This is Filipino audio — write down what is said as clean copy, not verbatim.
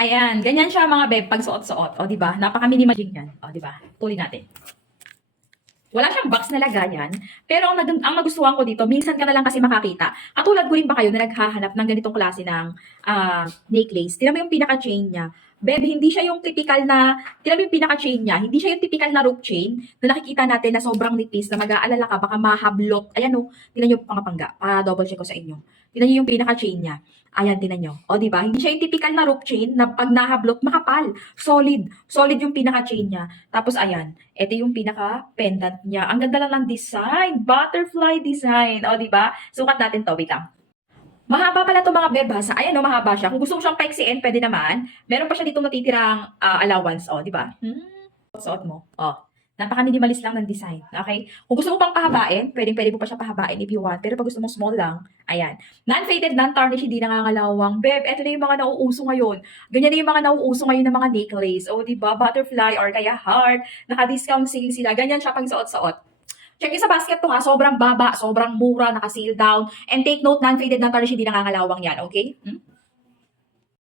Ayan, ganyan siya mga beb pag suot-suot. O, di ba? Napaka-minimalistic yan. O, di ba? Tuloy natin. Wala siyang box na lagayan, pero ang nagustuhan ko dito, minsan ka na lang kasi makakita. Katulad ko rin ba kayo na naghahanap ng ganitong klase ng necklace? Tingnan mo yung pinaka-chain niya. Beb, hindi siya yung typical na, tingnan mo yung pinaka-chain niya, hindi siya yung typical na rope chain na nakikita natin na sobrang nipis na mag-aalala ka, baka mahablot. Ayan o, tingnan nyo mga pangga, double check ko sa inyo. Tingnan nyo yung pinaka-chain niya. Ayan, tingnan nyo. O, di ba? Hindi siya yung typical na rope chain na pag nahablot, makapal. Solid. Solid yung pinaka-chain niya. Tapos, ayan. Ito yung pinaka-pendant niya. Ang ganda lang ng design. Butterfly design. O, di ba? Sukat natin to. Wait lang. Mahaba pala to mga beb ha. Ayan o, mahaba siya. Kung gusto mo siyang paiksiin, pwede naman. Meron pa siya dito natitirang allowance. O, di ba? Suot mo. O. Napaka-minimalist lang ng design. Okay? Kung gusto mo pang pahabain, pwede mo pa siya pahabain if you want. Pero pag gusto mo small lang, ayan. Non-faded, non-tarnish, hindi nangangalawang. Beb, eto na yung mga nauuso ngayon. Ganyan na yung mga nauuso ngayon ng mga necklace. O, di ba? Butterfly or kaya heart. Naka-discount sale sila. Ganyan siya pag suot-suot. Check sa basket to ha. Sobrang baba, sobrang mura, naka-sale down. And take note, non-faded, non-tarnish, hindi nangangalawang yan. Okay?